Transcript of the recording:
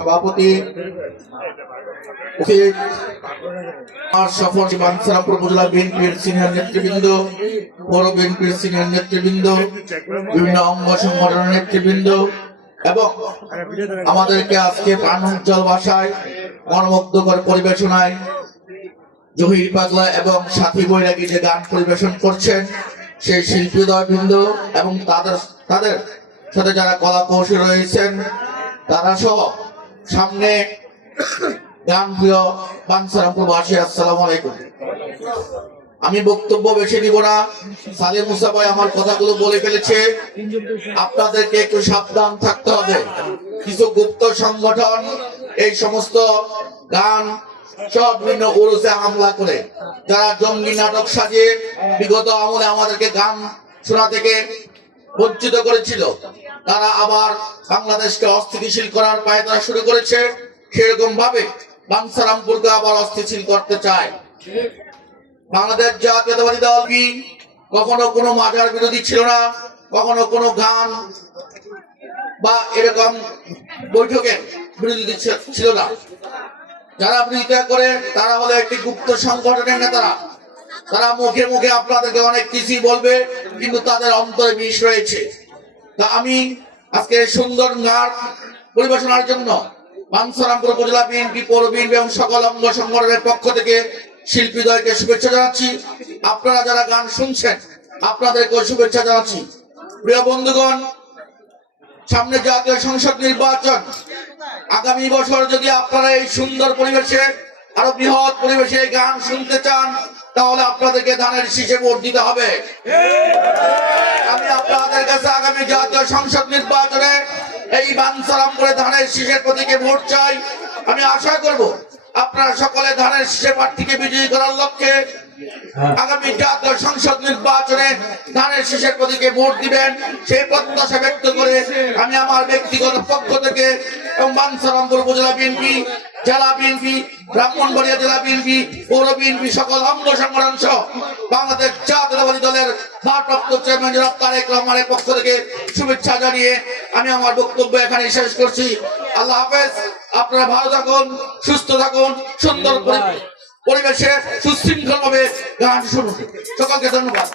সভাপতি বাঞ্ছারামপুর উপজেলা বিএনপির সিনিয়র নেতৃবৃন্দ পৌর বিএনপির সিনিয়র নেতৃবৃন্দ, বিভিন্ন অঙ্গ সংগঠনের নেতৃবৃন্দ, এবং আমাদেরকে আজকে প্রাণোজ্জ্বল ভাষায় পরিবেশনায় জহির পাগলা এবং সাথী বৈরাগী যে গান পরিবেশন করছেন, সেই শিল্পীদয় বৃন্দ এবং তাদের তাদের সাথে যারা কলা কৌশল রয়েছেন, তারা সহ সামনে আমি বক্তব্য বেশি নিব না। সালিম মুসা আমার কথাগুলো বলে ফেলেছে। আপনাদেরকে একটু সাবধান থাকতে হবে। কিছু গুপ্ত সংগঠন, এই সমস্ত গান সব বিভিন্ন হামলা করে। যারা জঙ্গি নাটক সাজিয়ে বিগত আমলে আমাদেরকে গান শোনা থেকে বঞ্চিত করেছিল। তারা আবার বাংলাদেশকে অস্থিতিশীল করার পায়ে তারা শুরু করেছে। সেরকম ভাবে বাংসারামপুরকে আবার অস্থিতিশীল করতে চায়। বাংলাদেশ জাতীয়তাবাদী দল কি? কখনো কোনো মাজার বিরোধী ছিল না? কখনো কোনো গান বা এরকম বৈঠকে বিরোধী ছিল না? যারা বিরোধিতা করে, তারা হলো একটি গুপ্ত সংগঠনের নেতারা। তারা মুখে মুখে আপনাদেরকে অনেক কিছুই বলবে, কিন্তু তাদের অন্তরে বিষ রয়েছে। তা আমি আজকে সুন্দর গান পরিবেশনার জন্য বাঞ্ছারামপুর উপজেলা বিএনপি পৌর বিএনপি এবং সকল অঙ্গ সংগঠনের পক্ষ থেকে শিল্পীদয়কে শুভেচ্ছা জানাচ্ছি। আপনারা যারা গান শুনছেন আপনাদেরকে শুভেচ্ছা জানাচ্ছি। প্রিয় বন্ধুগণ, সামনে জাতীয় সংসদ নির্বাচন। আগামী বছর যদি আপনারা এই সুন্দর পরিবেশে, আরও বৃহৎ পরিবেশে গান শুনতে চান তাহলে আপনাদেরকে ধানের শীষে ভোট দিতে হবে। আমি আপনাদের কাছে আগামী জাতীয় সংসদ নির্বাচনে এই বাঞ্ছারামপুরে ধানের শীষের প্রতীকে ভোট চাই। আমি আশা করব আপনারা সকলে ধানের শীষে প্রার্থীকে বিজয়ী করার লক্ষ্যে আগামী জাতীয় সংসদ নির্বাচনে ধানের শীষের প্রতীকে ভোট দিবেন। সেই প্রত্যাশা ব্যক্ত করে আমি আমার ব্যক্তিগত পক্ষ থেকে এবং বাঞ্ছারামপুর উপজেলা বিএনপি জেলা বিএনপি ব্রাহ্মণবাড়িয়া জেলা বিএনপি পৌর বিএনপি সকল অঙ্গ সংগঠন সহ বাংলাদেশ জাতীয়তাবাদী দলের ভারপ্রাপ্ত চেয়ারম্যান জনাব তারেক রহমানের পক্ষ থেকে শুভেচ্ছা জানিয়ে আমি আমার বক্তব্য এখানে শেষ করছি। আল্লাহ হাফেজ আপনারা ভালো থাকুন সুস্থ থাকুন সুন্দর পরিবেশে সুশৃঙ্খল ভাবে গান শুনুন। সকলকে ধন্যবাদ।